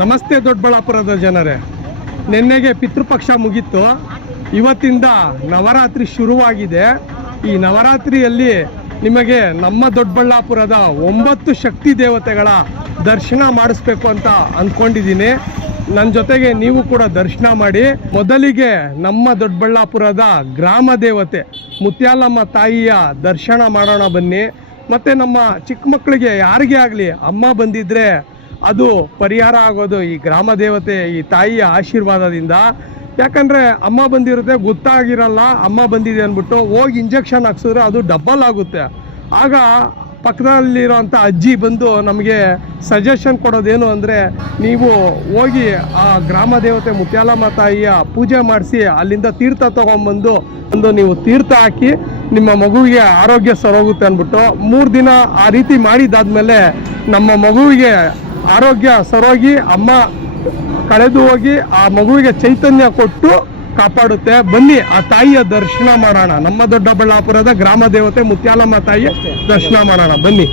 ನಮಸ್ತೆ ದೊಡ್ಡಬಳ್ಳಾಪುರದ ಜನರೇ, ನಿನ್ನೆಗೆ ಪಿತೃಪಕ್ಷ ಮುಗಿತು. ಇವತ್ತಿಂದ ನವರಾತ್ರಿ ಶುರುವಾಗಿದೆ. ಈ ನವರಾತ್ರಿಯಲ್ಲಿ ನಿಮಗೆ ನಮ್ಮ ದೊಡ್ಡಬಳ್ಳಾಪುರದ 9 ಶಕ್ತಿ ದೇವತೆಗಳ ದರ್ಶನ ಮಾಡಿಸ್ಬೇಕು ಅಂತ ಅಂದ್ಕೊಂಡಿದ್ದೀನಿ. ನನ್ನ ಜೊತೆಗೆ ನೀವು ಕೂಡ ದರ್ಶನ ಮಾಡಿ. ಮೊದಲಿಗೆ ನಮ್ಮ ದೊಡ್ಡಬಳ್ಳಾಪುರದ ಗ್ರಾಮ ದೇವತೆ ಮುತ್ಯಾಲಮ್ಮ ತಾಯಿಯ ದರ್ಶನ ಮಾಡೋಣ ಬನ್ನಿ. ಮತ್ತು ನಮ್ಮ ಚಿಕ್ಕ ಮಕ್ಕಳಿಗೆ ಯಾರಿಗೇ ಆಗಲಿ ಅಮ್ಮ ಬಂದಿದ್ದರೆ ಅದು ಪರಿಹಾರ ಆಗೋದು ಈ ಗ್ರಾಮ ದೇವತೆ, ಈ ತಾಯಿಯ ಆಶೀರ್ವಾದದಿಂದ. ಯಾಕಂದರೆ ಅಮ್ಮ ಬಂದಿರುತ್ತೆ, ಗೊತ್ತಾಗಿರಲ್ಲ ಅಮ್ಮ ಬಂದಿದೆ ಅಂದ್ಬಿಟ್ಟು ಹೋಗಿ ಇಂಜೆಕ್ಷನ್ ಹಾಕ್ಸಿದ್ರೆ ಅದು ಡಬಲ್ ಆಗುತ್ತೆ. ಆಗ ಪಕ್ಕದಲ್ಲಿರೋಂಥ ಅಜ್ಜಿ ಬಂದು ನಮಗೆ ಸಜೆಷನ್ ಕೊಡೋದೇನು ಅಂದರೆ, ನೀವು ಹೋಗಿ ಆ ಗ್ರಾಮ ದೇವತೆ ಮುತ್ಯಾಲಮ್ಮ ತಾಯಿಯ ಪೂಜೆ ಮಾಡಿಸಿ ಅಲ್ಲಿಂದ ತೀರ್ಥ ತೊಗೊಂಬಂದು ನೀವು ತೀರ್ಥ ಹಾಕಿ ನಿಮ್ಮ ಮಗುವಿಗೆ ಆರೋಗ್ಯ ಸರೋಗುತ್ತೆ ಅಂದ್ಬಿಟ್ಟು 3 ದಿನ ಆ ರೀತಿ ಮಾಡಿದಾದ್ಮೇಲೆ ನಮ್ಮ ಮಗುವಿಗೆ ಆರೋಗ್ಯ ಸರೋಗಿ ಅಮ್ಮ ಕಳೆದು ಹೋಗಿ ಆ ಮಗುವಿಗೆ ಚೈತನ್ಯ ಕೊಟ್ಟು ಕಾಪಾಡುತ್ತೆ. ಬನ್ನಿ ಆ ತಾಯಿಯ ದರ್ಶನ ಮಾಡೋಣ. ನಮ್ಮ ದೊಡ್ಡಬಳ್ಳಾಪುರದ ಗ್ರಾಮ ದೇವತೆ ಮುತ್ಯಾಲಮ್ಮ ತಾಯಿಯ ದರ್ಶನ ಮಾಡೋಣ ಬನ್ನಿ.